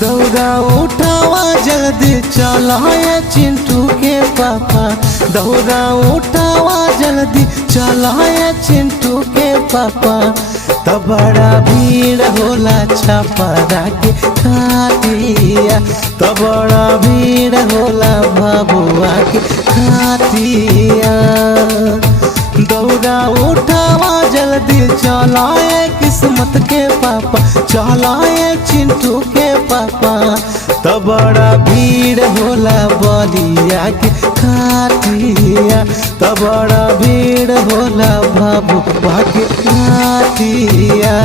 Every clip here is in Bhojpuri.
दौड़ा उठावा जल्दी चला चिंटू के पापा। दौड़ा उठावा जल्दी चला चिंटू के पापा। तब बड़ा भीड़ होला छपरा के खातिया। तब बड़ा भीड़ होला भभुआ के खातिया। दौड़ा उठावा जल्दी चलाए किस्मत के पापा। चलाए चिंटू के पापा। तब बड़ा भीड़ होला बलिया के खातिया। तब बड़ा भीड़ होला भभुआ के खातिया।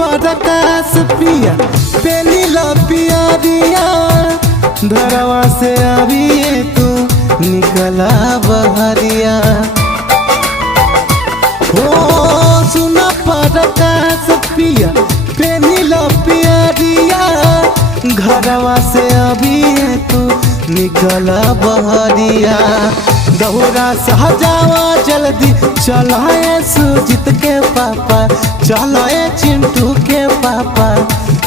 प्रकाश पिया पेली पिया दिया। धरवा से अभी तू निकला बहरिया। हो सुना प्रकाश पिया पेली पिया दिया। घरवा से अभी तू निकला बहरिया। दौड़ा सहजावा जल्दी चलाए सुजीत के पापा। चलाए चिंटू के पापा।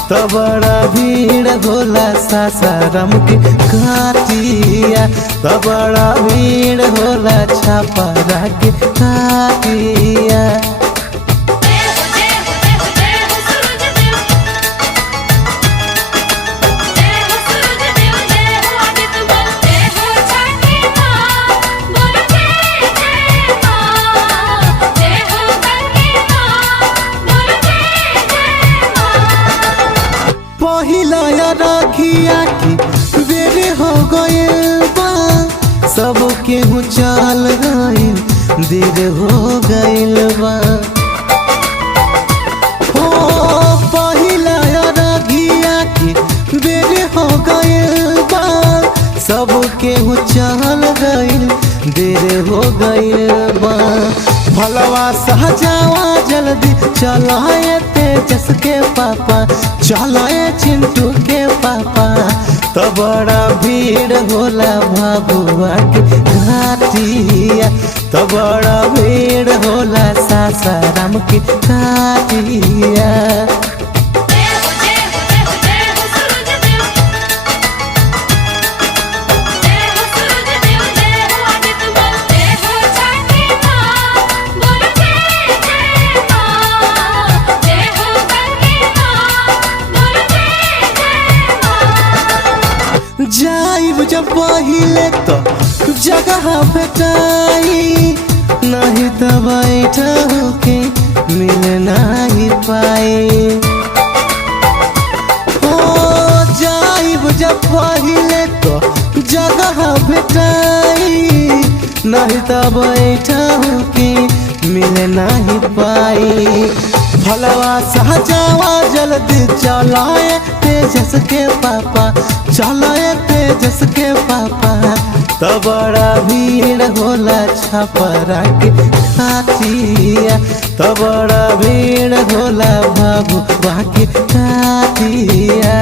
तब बड़ा भीड़ होला सासाराम के घाटिया। तब बड़ा भीड़ होला छपरा के घाटिया। रखिया की बेरे हो गए बा। सब केहू चल गइल देर हो गइल बा। हो पहिला रखिया की बेरे हो गइल बा। सब केहू चल गइल देर हो गइल बा। भलवा सहजावा जल्दी चलाए तेजस के पापा। चलाए चिंटू के पापा। तब बड़ा भीड़ होला भभुआ के घाटिया। तब बड़ा भीड़ होला सासाराम के घाटिया। जाइब जब पहिले तो जगह भेटाई। नहीं तो बैठा होके मिल नहीं पाए। हो जाइब जब पहिले तो जगह भेटाई। नहीं तो बैठा होके मिल नहीं पाई। भलवा सहजावा जल्दी चलाए तेजस के पापा। चलाए तेजस के पापा। तब बड़ा भीड़ होला छपरा के खातिया। तब बड़ा भीड़ होला भभुआ के खातिया।